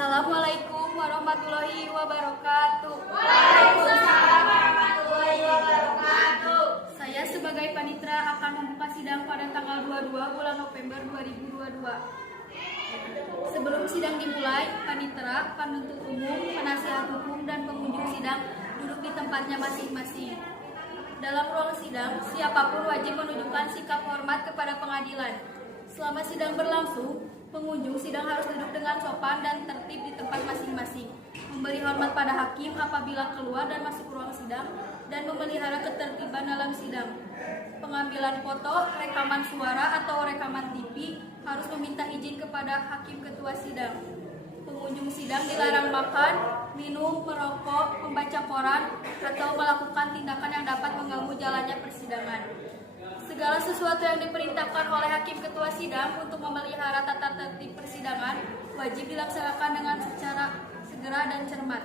Assalamualaikum warahmatullahi wabarakatuh. Waalaikumsalam warahmatullahi wabarakatuh. Saya sebagai panitera akan membuka sidang pada tanggal 22 bulan November 2022. Sebelum sidang dimulai, panitera, penuntut umum, penasihat hukum, dan pengunjung sidang duduk di tempatnya masing-masing. Dalam ruang sidang, siapapun wajib menunjukkan sikap hormat kepada pengadilan. Selama sidang berlangsung, pengunjung sidang harus duduk dengan sopan dan tertib di tempat masing-masing, memberi hormat pada hakim apabila keluar dan masuk ruang sidang, dan memelihara ketertiban dalam sidang. Pengambilan foto, rekaman suara, atau rekaman TV harus meminta izin kepada hakim ketua sidang. Pengunjung sidang dilarang makan, minum, merokok, membaca koran, atau melakukan tindakan yang dapat mengganggu jalannya persidangan. Segala sesuatu yang diperintahkan oleh hakim ketua sidang untuk memelihara tata tertib persidangan wajib dilaksanakan dengan secara segera dan cermat.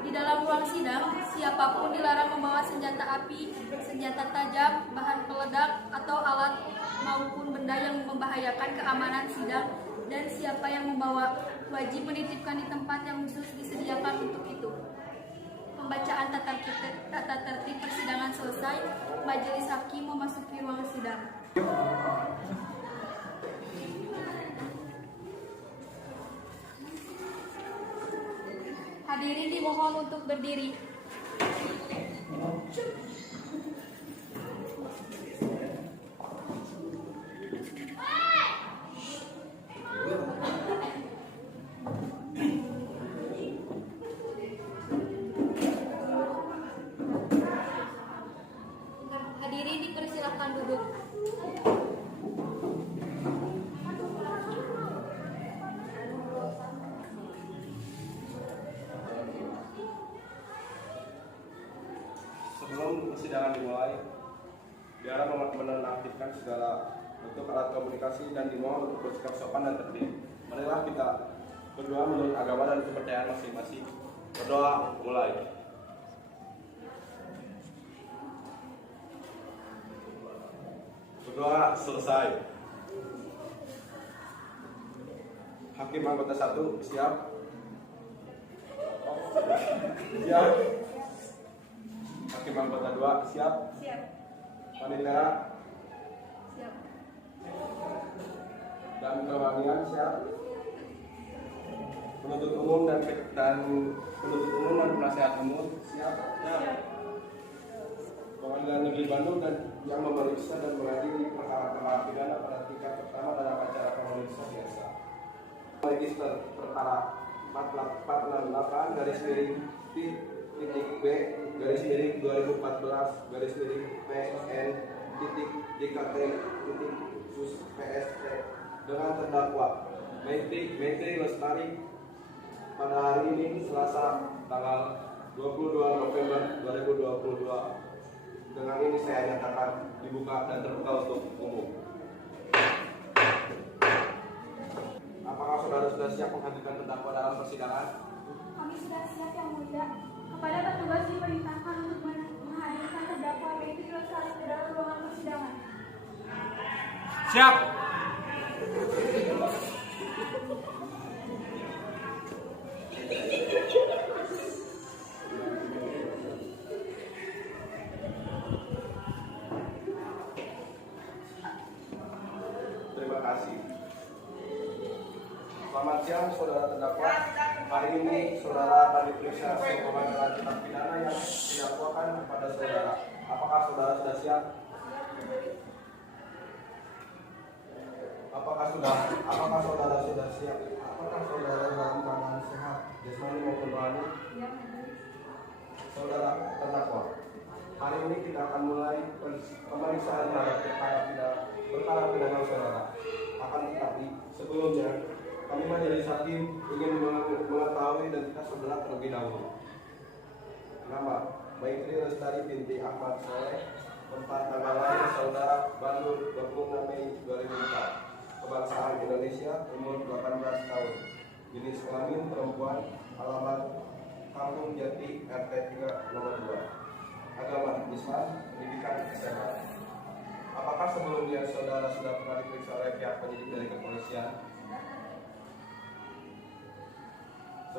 Di dalam ruang sidang, siapapun dilarang membawa senjata api, senjata tajam, bahan peledak, atau alat maupun benda yang membahayakan keamanan sidang, dan siapa yang membawa wajib menitipkan di tempat yang khusus disediakan untuk itu. Pembacaan tata tertib persidangan selesai, majelis hakim memasuki ruang sidang. Hadirin dimohon untuk berdiri. Hadirin dipersilakan duduk. Sebelum persidangan dimulai, biarlah menonaktifkan segala bentuk alat komunikasi dan dimohon untuk bersikap sopan dan tertib. Marilah kita berdoa menurut agama dan kepercayaan masing-masing. Berdoa mulai. Berdoa selesai. Hakim anggota 1 siap. Siap. Hakim anggota 2 siap. Siap. Panitera Siap. dan kewangian siap. Penuntut umum dan penasihat umum siap. Pengadilan Negeri Bandung dan yang memeriksa dan mengadili perkara pidana pada tingkat pertama dalam acara pemeriksa biasa. Register perkara 468 garis miring titik B garis miring 2014 garis miring PSN titik JKT titik sus PST dengan terdakwa Maitri Lestari pada hari ini Selasa tanggal 22 November 2022. Dengan ini saya nyatakan dibuka dan terbuka untuk umum. Apakah saudara-saudara siap menghadirkan terdakwa dalam persidangan? Kami sudah siap, Yang Mulia. Kepada petugas diperintahkan untuk menghadirkan terdakwa Maitri Lestari ke dalam ruangan persidangan. Siap. Terima kasih. Selamat siang, saudara terdakwa. Hari ini saudara akan diperiksa sehubungan dengan tindak pidana yang didakwakan kepada saudara. Apakah saudara sudah siap? Apakah saudara sudah siap? Apakah saudara dalam keadaan sehat, jasmani maupun rohani? Saudara terdakwa, hari ini kita akan mulai pemeriksaan terhadap perkara pidana saudara. Akan tetapi sebelumnya kami majelis hakim ingin mengetahui identitas saudara terlebih dahulu. Nama Maitri Lestari binti Ahmad Soleh. Tempat tanggal lahir saudara Bandung 26 Mei 2004. Kebangsaan Indonesia, umur 18 tahun. Jenis kelamin perempuan. Alamat Kampung Jati RT 3 nomor 2. Agama Islam, pendidikan SMA. Apakah sebelumnya saudara sudah pernah diperiksa oleh pihak penyidik dari kepolisian?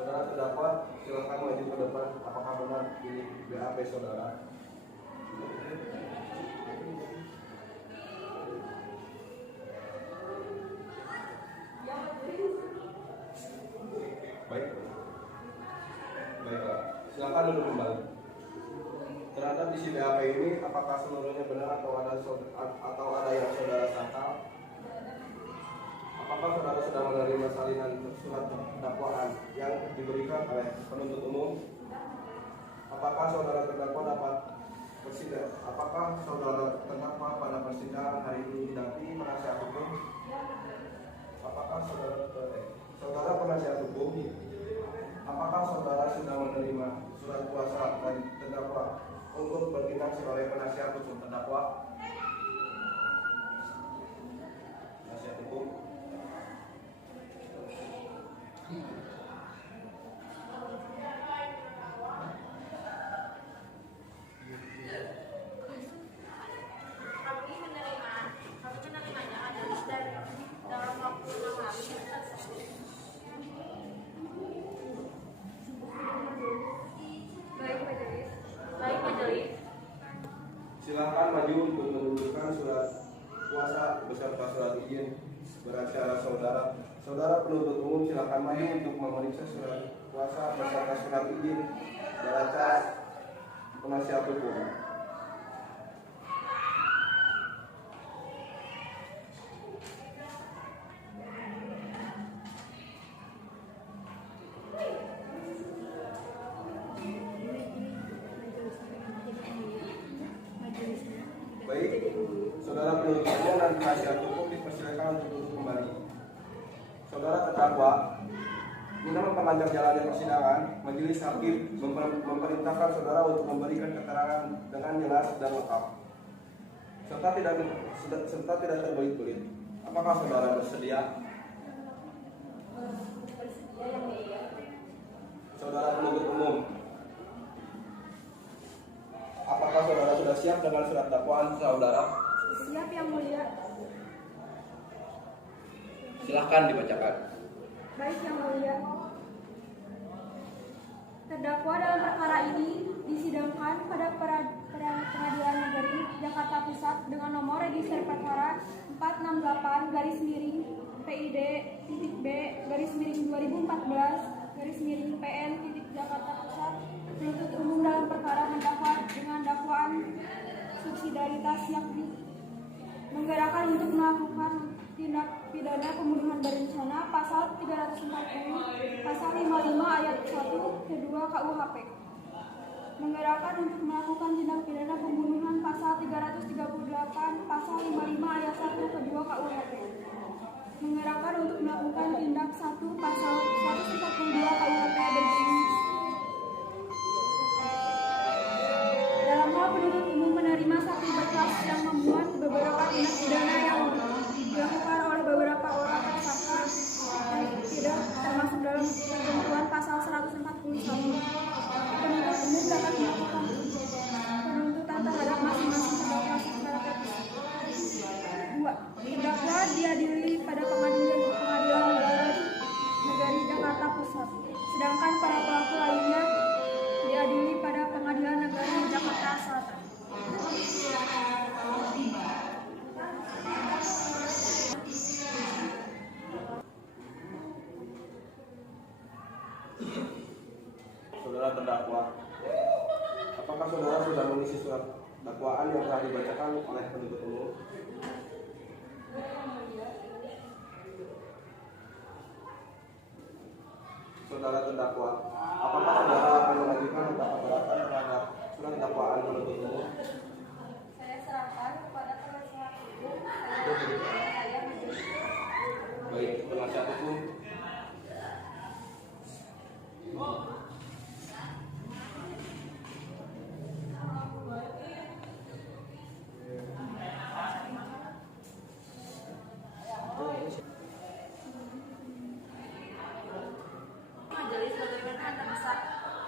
Saudara terdakwa, silakan maju ke depan. Apakah benar ini BAP saudara? Baik. Baiklah. Silakan duduk kembali. Terhadap isi BAP ini, apakah seluruhnya benar atau ada yang saudara sangkal? Apakah saudara sudah menerima salinan surat dakwaan yang diberikan oleh penuntut umum? Apakah saudara terdakwa dapat persidangan? Apakah saudara terdakwa pada persidangan hari ini didampingi penasihat hukum? Apakah saudara penasihat hukum? Apakah saudara sudah menerima surat kuasa dari terdakwa untuk bertindak sebagai penasihat hukum terdakwa? Penasihat hukum. Kami menerimanya adalah dari dalam waktu 6 hari. Baik majelis. Silakan maju untuk menunjukkan surat kuasa beserta surat izin beracara saudara. Saudara penuntut umum silakan maju untuk memeriksa surat kuasa beserta surat izin beracara penasihat hukum. Baik, saudara penuntut umum dan penasihat hukum dipersilakan untuk duduk kembali. Saudara terdakwa, guna memperlancar jalannya persidangan, majelis hakim memerintahkan saudara untuk memberikan keterangan dengan jelas dan lengkap, serta tidak terbelit-belit. Apakah saudara bersedia? Saudara penuntut umum, apakah saudara sudah siap dengan surat dakwaan saudara? Siap yang mulia. Silahkan dibacakan. Baik yang mulia. Terdakwa dalam perkara ini disidangkan pada Pengadilan Negeri Jakarta Pusat dengan nomor register perkara 468-PID-B-2014-PN-Jakarta Pusat. Penuntut umum dalam perkara mendakwa dengan dakwaan subsidiaritas yakni menggerakkan untuk melakukan tindak pidana pembunuhan berencana pasal 340, pasal 55 ayat 1 kedua KUHP. Menggerakkan untuk melakukan tindak pidana pembunuhan pasal 338, pasal 55 ayat 1 kedua KUHP. Menggerakkan untuk melakukan tindak 1 pasal 142 KUHP berbunyi. Dalam hal penuntut umum menerima satu berkas yang memuat beberapa tindak pidana yang dilakukan oleh beberapa orang tersangka yang tidak termasuk dalam ketentuan pasal 141. Penuntut umum dapat melakukan penuntutan terhadap masing-masing terdakwa secara terpisah. 2. Terdakwa diadili pada Pengadilan Negeri Jakarta Pusat, sedangkan para pelaku lainnya diadili pada Pengadilan Negeri Jakarta Selatan. Saudara terdakwa, apakah saudara sudah mengisi surat dakwaan yang telah dibacakan oleh penuntut umum? Saudara terdakwa, apakah saudara akan mengajukan nota keberatan terhadap surat dakwaan penuntut umum? Saya serahkan kepada penasihat hukum. Saya Baik, penasihat hukum. Majelis bagaimana Anda bisa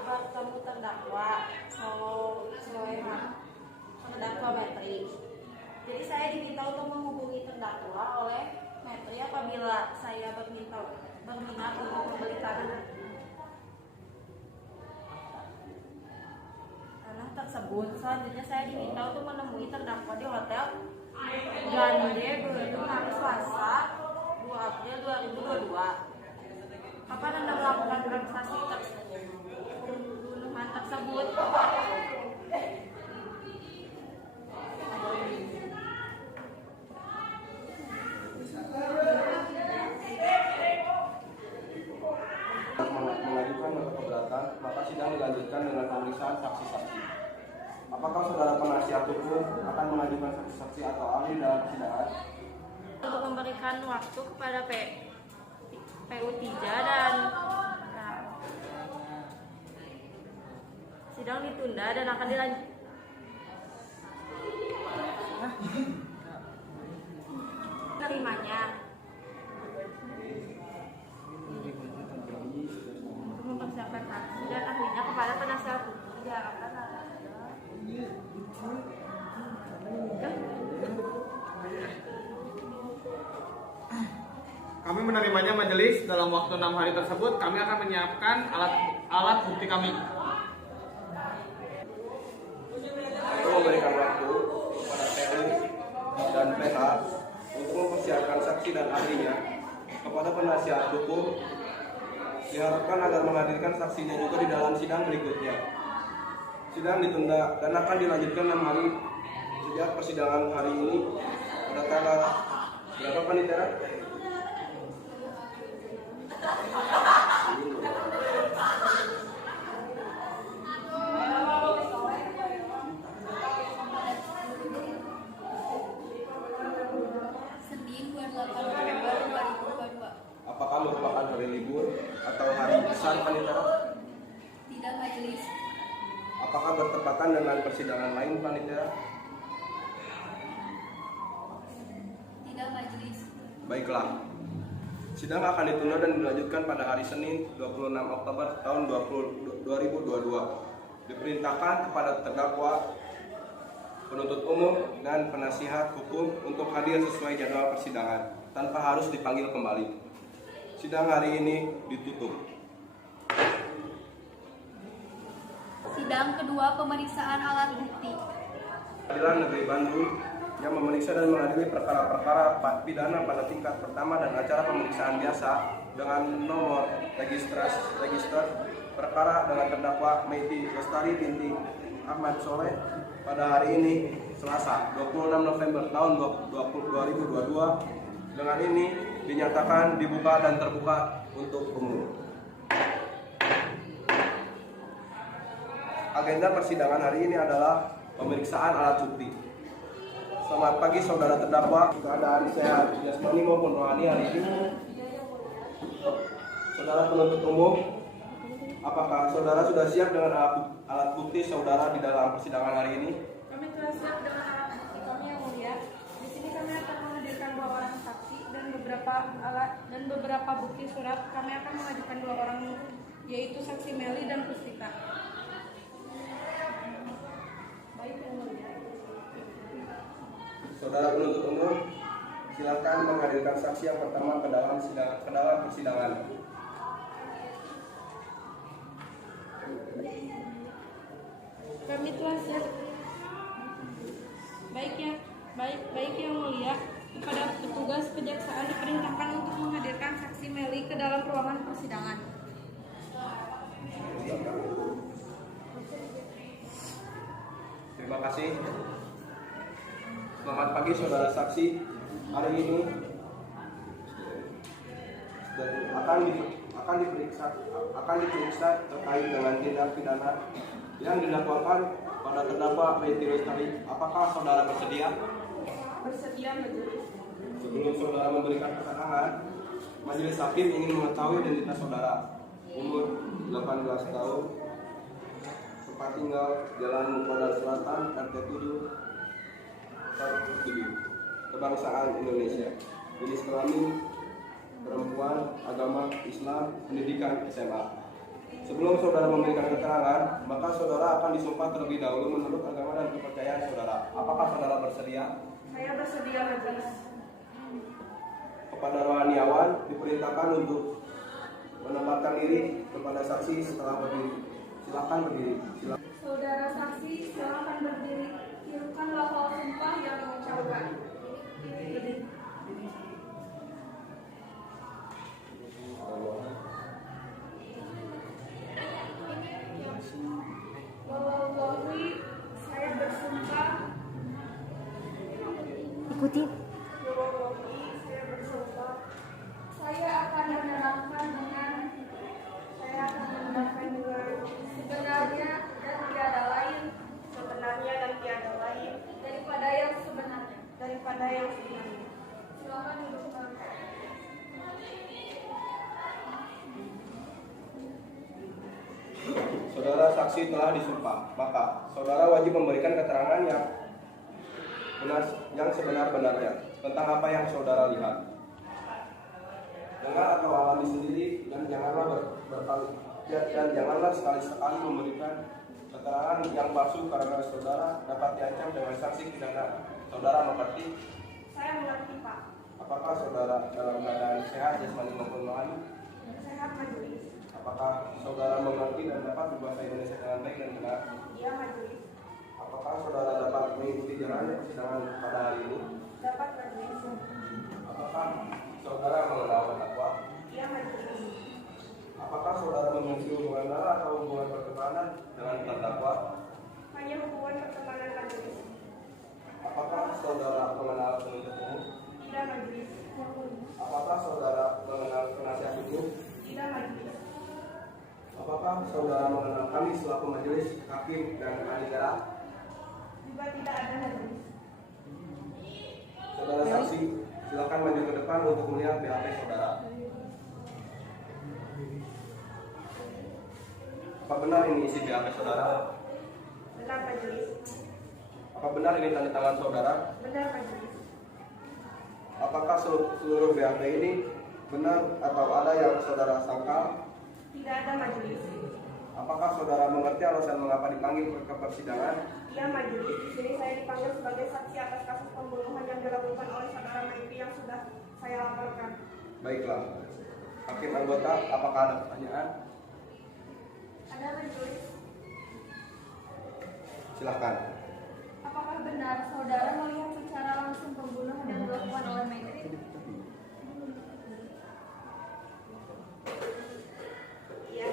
bertemu terdakwa sesuai terdakwa Metri. Jadi saya diminta untuk menghubungi terdakwa oleh Metri apabila saya berminat untuk membeli tanah. tersebut. Selanjutnya saya diminta untuk menemui terdakwa di Hotel Grande Bandung hari Selasa 2 April 2022. Kapan Anda melakukan transaksi pembunuhan tersebut? Mengajukan nota keberatan, maka sidang dilanjutkan dengan pemeriksaan saksi-saksi. Apakah saudara penasihat hukum akan mengajukan saksi-saksi atau ahli dalam persidangan? Untuk memberikan waktu kepada PU 3 dan sidang ditunda dan akan dilanjut. Terimanya untuk mempersiapkan saksi dan ahlinya kepada penasihat hukum diharapkan ada. Kami menerimanya majelis. Dalam waktu 6 hari tersebut kami akan menyiapkan alat bukti kami. Kami memberikan waktu kepada PU dan PH untuk mempersiapkan saksi dan ahlinya. Kepada penasihat hukum diharapkan agar menghadirkan saksinya juga di dalam sidang berikutnya. Sidang ditunda dan akan dilanjutkan 6 hari sejak persidangan hari ini pada tanggal berapa Panitera? Senin 28 November 2022. Apakah merupakan hari libur atau hari besar Panitera? Tidak majelis. Apakah bertepatan dengan persidangan lain Panitera? Tidak majelis. Baiklah. Sidang akan ditunda dan dilanjutkan pada hari Senin 26 Oktober tahun 2022. Diperintahkan kepada terdakwa, penuntut umum, dan penasihat hukum untuk hadir sesuai jadwal persidangan tanpa harus dipanggil kembali. Sidang hari ini ditutup. Sidang kedua pemeriksaan alat bukti. Pengadilan Negeri Bandung yang memeriksa dan mengadili perkara-perkara pidana pada tingkat pertama dan acara pemeriksaan biasa dengan nomor register perkara dengan terdakwa Meiti Lestari binti Ahmad Soleh pada hari ini Selasa 26 November tahun 2022 dengan ini dinyatakan dibuka dan terbuka untuk umum. Agenda persidangan hari ini adalah pemeriksaan alat bukti. Selamat pagi saudara terdakwa, keadaan sehat jasmani maupun rohani hari ini. Saudara penuntut umum, apakah saudara sudah siap dengan alat bukti saudara di dalam persidangan hari ini? Kami telah siap dengan alat bukti kami yang mulia. Di sini kami akan menghadirkan 2 orang saksi dan beberapa alat dan beberapa bukti surat. Kami akan mengajukan 2 orang, yaitu saksi Meli dan Pustika. Baik yang mulia. Saudara penuntut umum, silakan menghadirkan saksi yang pertama ke dalam persidangan. Kami telah siap. Baik yang mulia, kepada petugas kejaksaan diperintahkan untuk menghadirkan saksi Meli ke dalam ruangan persidangan. Terima kasih. Selamat pagi saudara saksi. Hari ini akan diperiksa terkait dengan tindak pidana yang didakwakan pada terdakwa Meiti Lestari. Apakah saudara bersedia? Bersedia majelis. Sebelum saudara memberikan keterangan, majelis hakim ingin mengetahui identitas saudara. Umur 18 tahun, tempat tinggal Jalan Mukodar Selatan, RT 7, kebangsaan Indonesia, jenis kelamin perempuan, agama Islam, pendidikan SMA. Sebelum saudara memberikan keterangan, maka saudara akan disumpah terlebih dahulu menurut agama dan kepercayaan saudara. Apakah saudara bersedia? Saya bersedia majelis. Kepada rohaniawan diperintahkan untuk menempatkan diri kepada saksi setelah berdiri. Silakan berdiri. Saudara saksi saksi silakan berdiri. Tiupkan lafal sumpah yang mengucapkan. Wallahi, saya bersumpah. Ikuti. Wallahi, saya bersumpah. Saya akan menerangkan dengan sebenarnya dan tiada lain daripada yang sebenarnya. Silakan duduk. Saudara saksi telah disumpah, maka saudara wajib memberikan keterangan yang sebenar-benarnya tentang apa yang saudara lihat. Dengar atau alami sendiri dan janganlah sekali-sekali memberikan keterangan yang palsu karena saudara dapat diancam dengan sanksi pidana. Saudara mengerti? Saya mengerti, Pak. Apakah saudara dalam keadaan sehat jasmani maupun rohani? Sehat, majelis. Apakah saudara mengerti dan dapat berbahasa Indonesia dengan baik dan benar? Iya, majelis. Apakah saudara dapat mengikuti jalannya persidangan pada hari ini? Dapat, majelis. Apakah saudara mengenal terdakwa? Iya, majelis. Apakah saudara memiliki hubungan darah atau hubungan pertemanan dengan terdakwa? Hanya hubungan pertemanan, majelis. Apakah saudara mengenal penuntut umum? Tidak, majelis. Apakah saudara mengenal penasihat hukum? Tidak, majelis. Apakah saudara mengenal kami selaku majelis hakim dan panitia? Juga tidak ada, majelis. Saudara saksi, silakan maju ke depan untuk melihat BAP saudara. Apa benar ini isi BAP saudara? Benar, majelis. Apa benar ini tanda tangan saudara? Benar, majelis. Apakah seluruh BAP ini benar atau ada yang saudara sangkal? Tidak ada, majelis. Apakah saudara mengerti alasan mengapa dipanggil ke persidangan? Iya, majelis. Di sini saya dipanggil sebagai saksi atas kasus pembunuhan yang dilakukan oleh saudara Maitri yang sudah saya laporkan. Baiklah. Hakim anggota, apakah ada pertanyaan? Ada, majelis. Silahkan. Apakah benar saudara melihat secara langsung pembunuhan yang dilakukan oleh Maitri? Iya.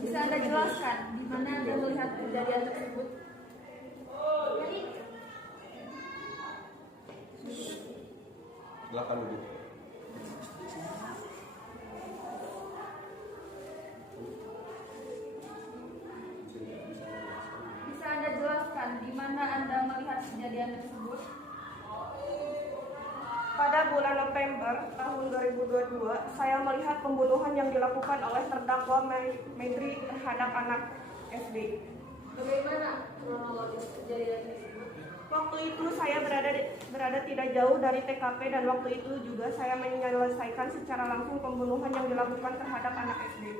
Bisa Anda jelaskan di mana Anda melihat kejadian tersebut? Silahkan duduk. Bisa Anda jelaskan di mana Anda melihat kejadian tersebut? Pada bulan November tahun 2022, saya melihat pembunuhan yang dilakukan oleh terdakwa Maitri terhadap anak SD. Bagaimana kronologis kejadian tersebut? Waktu itu saya berada tidak jauh dari TKP dan waktu itu juga saya menyelesaikan secara langsung pembunuhan yang dilakukan terhadap anak SD.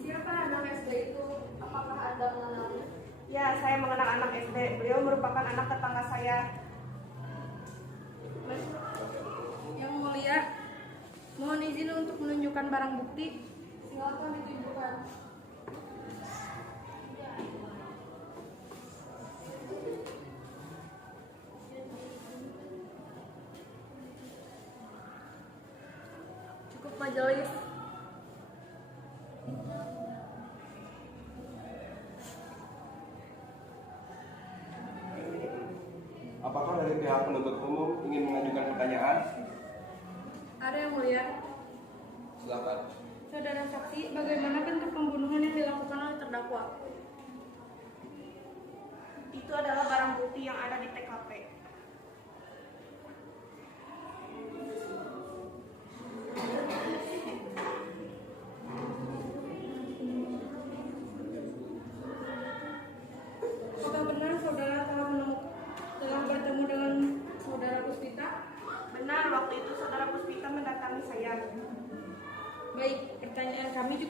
Siapa anak SD itu? Apakah Anda mengenalnya? Ya, saya mengenal anak SD. Beliau merupakan anak tetangga saya. Yang mulia, mohon izin untuk menunjukkan barang bukti. Silakan ditunjukkan. Cukup, majelis. Apakah dari pihak penuntut umum ingin mengajukan pertanyaan? Ada, yang mulia. Silakan. Saudara saksi, bagaimana bentuk pembunuhan yang dilakukan oleh terdakwa? Itu adalah barang bukti yang ada di TKP. Apakah benar saudara telah bertemu dengan saudara Puspita? Benar, waktu itu saudara Puspita mendatangi saya. Baik, pertanyaan kami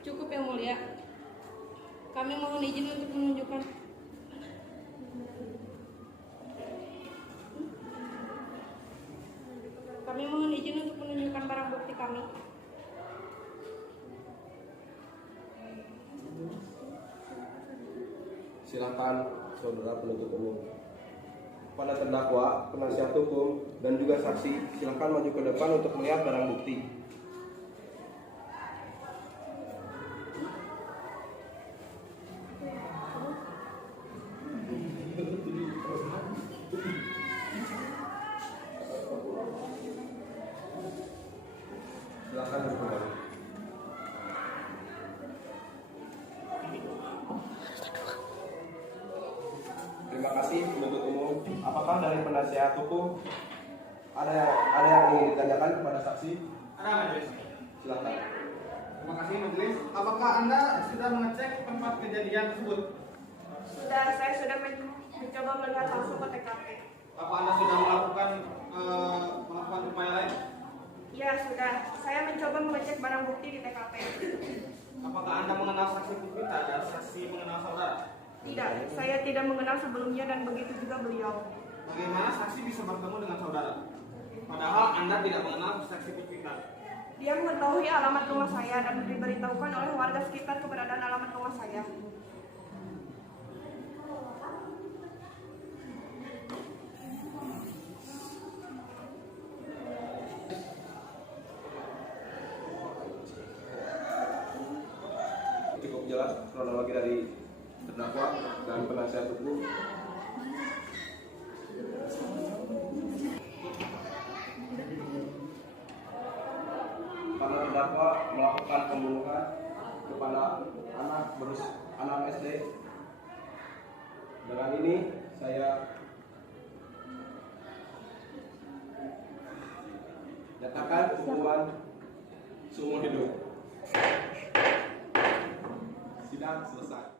cukup yang mulia. Kami mohon izin untuk menunjukkan. Kami mohon izin untuk menunjukkan barang bukti kami. Silakan saudara penuntut umum. Pada terdakwa, penasihat hukum, dan juga saksi, silakan maju ke depan untuk melihat barang bukti. Silakan duduk kembali. Terima kasih penuntut umum. Apakah dari penasihat hukum ada yang ingin ditanyakan kepada saksi? Ada majelis. Silakan. Terima kasih majelis. Apakah Anda sudah mengecek tempat kejadian tersebut? Sudah, saya sudah mencoba melihat langsung ke TKP. Apa Anda sudah melakukan upaya lain? Ya sudah, saya mencoba mengecek barang bukti di TKP. Apakah Anda mengenal saksi kita dan saksi mengenal saudara? Tidak, saya tidak mengenal sebelumnya dan begitu juga beliau. Bagaimana saksi bisa bertemu dengan saudara? Padahal Anda tidak mengenal saksi kita. Dia mengetahui alamat rumah saya dan diberitahukan oleh warga sekitar keberadaan alamat rumah saya. Cukup jelas kronologi dari terdakwa dan penasihat hukum. Karena terdakwa melakukan pembunuhan kepada anak SD. Dengan ini saya nyatakan hukuman seumur hidup. Sidang selesai.